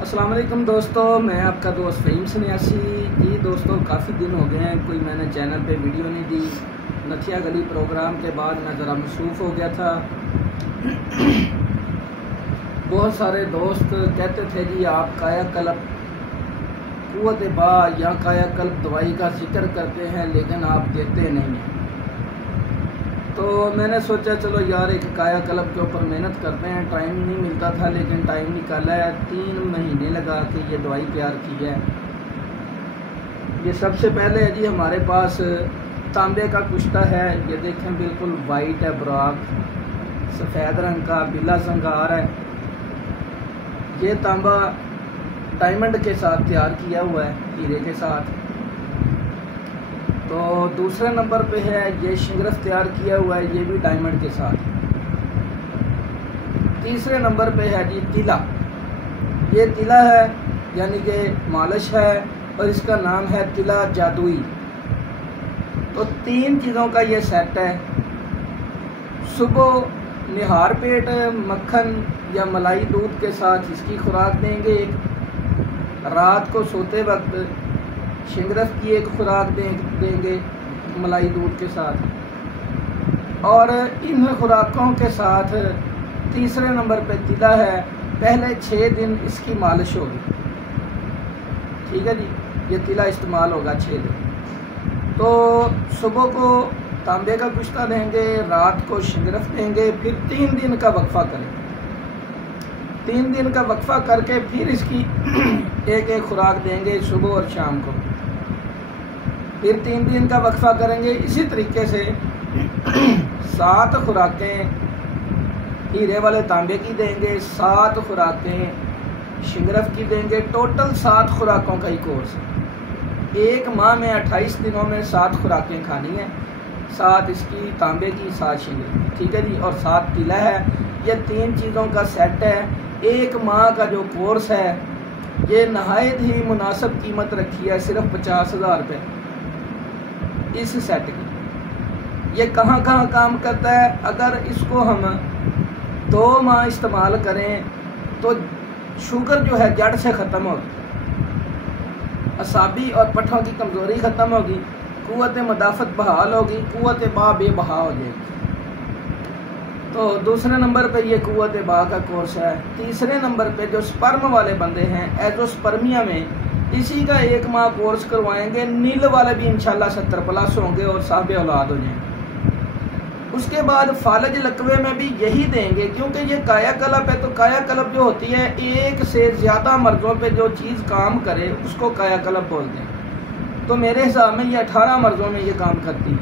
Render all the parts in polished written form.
अस्सलाम वालेकुम दोस्तों, मैं आपका दोस्त फ़हीम सन्यासी जी। दोस्तों काफ़ी दिन हो गए हैं, कोई मैंने चैनल पे वीडियो नहीं दी। नथिया गली प्रोग्राम के बाद मैं ज़रा मसरूफ़ हो गया था। बहुत सारे दोस्त कहते थे जी आप कायाकल्प कुव्वत बा या कायाकल्प दवाई का जिक्र करते हैं लेकिन आप देते नहीं हैं। तो मैंने सोचा चलो यार एक कायाकल्प के ऊपर मेहनत करते हैं। टाइम नहीं मिलता था लेकिन टाइम निकाला है। 3 महीने लगा के ये दवाई तैयार की है। ये सबसे पहले है जी हमारे पास तांबे का कुश्ता है। ये देखें बिल्कुल वाइट है, बुराक सफ़ेद रंग का बिला संगार है। ये तांबा डायमंड के साथ तैयार किया हुआ है, हीरे के साथ। तो दूसरे नंबर पे है ये शिंगरफ तैयार किया हुआ है, ये भी डायमंड के साथ। तीसरे नंबर पे है जी तिला। ये तिला है यानी कि मालिश है और इसका नाम है तिला जादुई। तो 3 चीज़ों का ये सेट है। सुबह निहार पेट मक्खन या मलाई दूध के साथ इसकी खुराक देंगे एक। रात को सोते वक्त शिंगरफ की एक खुराक देंगे मलाई दूध के साथ। और इन खुराकों के साथ तीसरे नंबर पे तिला है। पहले 6 दिन इसकी मालिश होगी, ठीक है जी। ये तिला इस्तेमाल होगा 6 दिन। तो सुबह को तांबे का कुश्ता देंगे, रात को शिंगरफ देंगे, फिर 3 दिन का वक्फा करेंगे। 3 दिन का वक्फा करके फिर इसकी एक एक खुराक देंगे सुबह और शाम को। फिर 3 दिन का वक्फा करेंगे। इसी तरीके से 7 खुराकें हीरे वाले तांबे की देंगे, 7 खुराकें शिंगरफ की देंगे। टोटल 7 खुराकों का ही कोर्स है। 1 माह में 28 दिनों में 7 खुराकें खानी है। 7 इसकी तांबे की, 7 शिंगरफ की, ठीक है जी। और 7 तिला है। ये 3 चीज़ों का सेट है। 1 माह का जो कोर्स है ये नहायत ही मुनासिब कीमत रखी है, सिर्फ 50,000 रुपये इस सेट की। ये कहाँ कहाँ काम करता है? अगर इसको हम 2 माह इस्तेमाल करें तो शुगर जो है जड़ से ख़त्म होगी, असाबी और पट्ठों की कमज़ोरी ख़त्म होगी, कुव्वत मदाफ़त बहाल होगी, कुव्वत बा बेबहा हो जाएगी। तो दूसरे नंबर पे ये कुव्वत बा का कोर्स है। तीसरे नंबर पे जो स्पर्म वाले बंदे हैं एजोस्पर्मिया में, इसी का 1 माह कोर्स करवाएंगे। नील वाले भी इंशाल्लाह 70+ होंगे और साहब औलाद हो जाएंगे। उसके बाद फालज लकवे में भी यही देंगे, क्योंकि ये कायाकल्प है। तो कायाकल्प जो होती है, एक से ज़्यादा मर्ज़ों पे जो चीज़ काम करे उसको कायाकल्प बोलते हैं। तो मेरे हिसाब में ये 18 मर्ज़ों में ये काम करती है।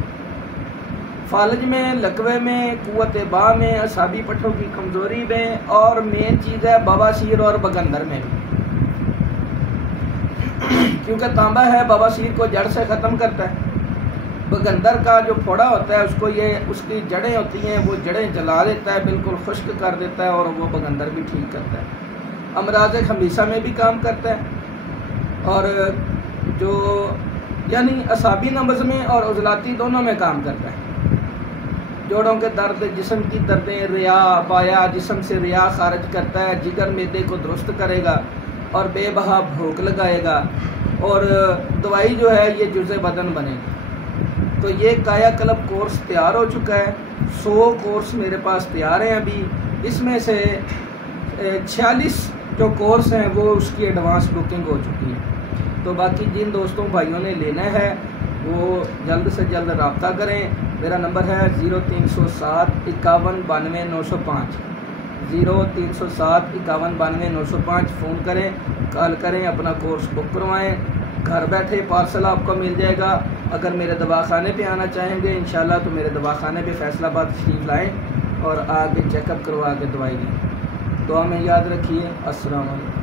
फालज में, लकवे में, कुव्वत बा में, असाबी पट्ठों की कमज़ोरी में, और मेन चीज़ है बवासीर और बगंदर में भी। क्योंकि तांबा है बवासीर को जड़ से ख़त्म करता है। बगंदर का जो फोड़ा होता है उसको ये उसकी जड़ें होती हैं, वो जड़ें जला देता है, बिल्कुल खुश्क कर देता है, और वो बगंदर भी ठीक करता है। अमराज़ खमीसा में भी काम करता है, और जो यानी असाबी नब्ज़ में और उज़लाती दोनों में काम करता है। जोड़ों के दर्द, जिस्म की दर्दें, रिया, बाया, जिस्म से रिया खारिज करता है, जिगर मैदे को दुरुस्त करेगा और बेबहा भूख लगाएगा, और दवाई जो है ये जुज़े बदन बनेगी। तो ये कायाकल्प कोर्स तैयार हो चुका है। 100 कोर्स मेरे पास तैयार हैं अभी। इसमें से 46 जो कोर्स हैं वो उसकी एडवांस बुकिंग हो चुकी है। तो बाकी जिन दोस्तों भाइयों ने लेना है वो जल्द से जल्द रब्ता करें। मेरा नंबर है 0307 51 92 905, 0307 51 92 905। फ़ोन करें, कॉल करें, अपना कोर्स बुक करवाएं। घर बैठे पार्सल आपको मिल जाएगा। अगर मेरे दवाखाने पे आना चाहेंगे इंशाल्लाह तो मेरे दवाखाने पे फैसलाबाद तशरीफ़ लाएँ और आके चेकअप करवा के दवाई लें। दुआ में याद रखिए। अस्सलाम वालेकुम।